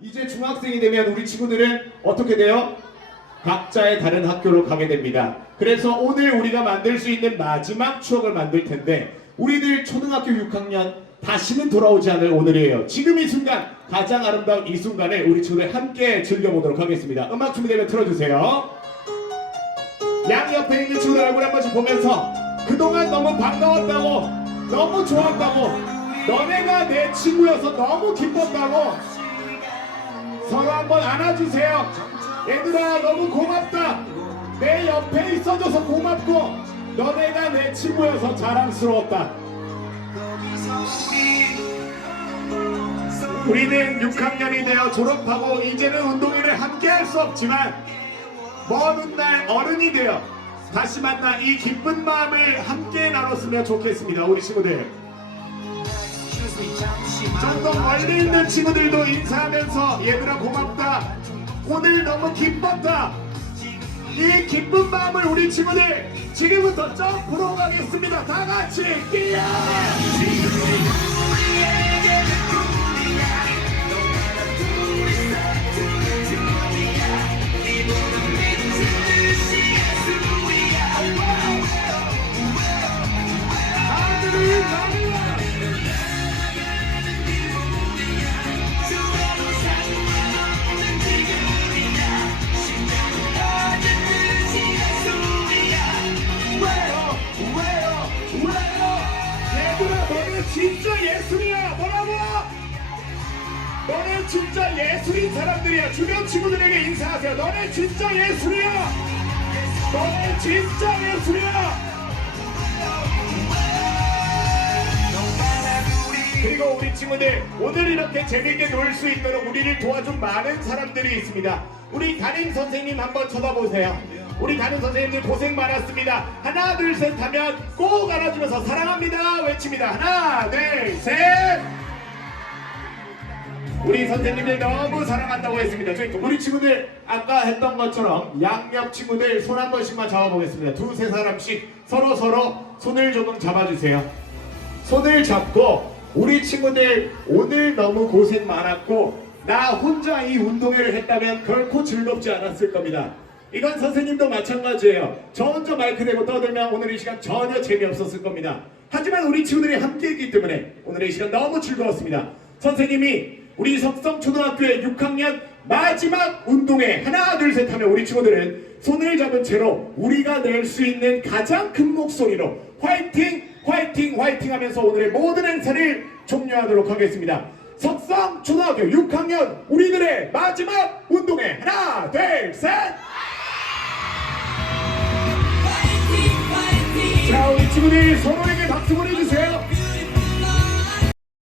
이제 중학생이 되면 우리 친구들은 어떻게 돼요? 각자의 다른 학교로 가게 됩니다. 그래서 오늘 우리가 만들 수 있는 마지막 추억을 만들 텐데 우리들 초등학교 6학년 다시는 돌아오지 않을 오늘이에요. 지금 이 순간 가장 아름다운 이 순간을 우리 친구들 함께 즐겨보도록 하겠습니다. 음악 준비되면 틀어주세요. 양 옆에 있는 친구들 얼굴 한 번씩 보면서 그동안 너무 반가웠다고 너무 좋았다고 너네가 내 친구여서 너무 기뻤다고 서로 한번 안아주세요. 얘들아 너무 고맙다. 내 옆에 있어줘서 고맙고 너네가 내 친구여서 자랑스러웠다. 우리는 6학년이 되어 졸업하고 이제는 운동회를 함께 할 수 없지만 먼 훗날 어른이 되어 다시 만나 이 기쁜 마음을 함께 나눴으면 좋겠습니다. 우리 친구들 좀더 멀리 있는 친구들도 인사하면서 얘들아 고맙다. 오늘 너무 기뻤다. 이 기쁜 마음을 우리 친구들 지금부터 점프로 가겠습니다. 다 같이 뛰어 진짜 예술이야 뭐라고? 너는 진짜 예술인 사람들이야 주변 친구들에게 인사하세요 너네 진짜 예술이야 너네 진짜 예술이야 그리고 우리 친구들 오늘 이렇게 재밌게 놀 수 있도록 우리를 도와준 많은 사람들이 있습니다. 우리 담임 선생님 한번 쳐다보세요. 우리 담임 선생님들 고생 많았습니다. 하나 둘 셋 하면 꼭 안아주면서 사랑합니다 외칩니다. 하나 둘 셋. 우리 선생님들 너무 사랑한다고 했습니다. 저희 우리 친구들 아까 했던 것처럼 양옆 친구들 손 한 번씩만 잡아보겠습니다. 두세 사람씩 서로 서로 손을 조금 잡아주세요. 손을 잡고 우리 친구들 오늘 너무 고생 많았고 나 혼자 이 운동회를 했다면 결코 즐겁지 않았을 겁니다. 이건 선생님도 마찬가지예요. 저 혼자 마이크 대고 떠들면 오늘 이 시간 전혀 재미없었을 겁니다. 하지만 우리 친구들이 함께 했기 때문에 오늘의 이 시간 너무 즐거웠습니다. 선생님이 우리 석성초등학교의 6학년 마지막 운동회 하나 둘 셋 하면 우리 친구들은 손을 잡은 채로 우리가 낼 수 있는 가장 큰 목소리로 화이팅 화이팅 화이팅 하면서 오늘의 모든 행사를 종료하도록 하겠습니다. 석성초등학교 6학년 우리들의 마지막 운동회 하나 둘 셋. Please,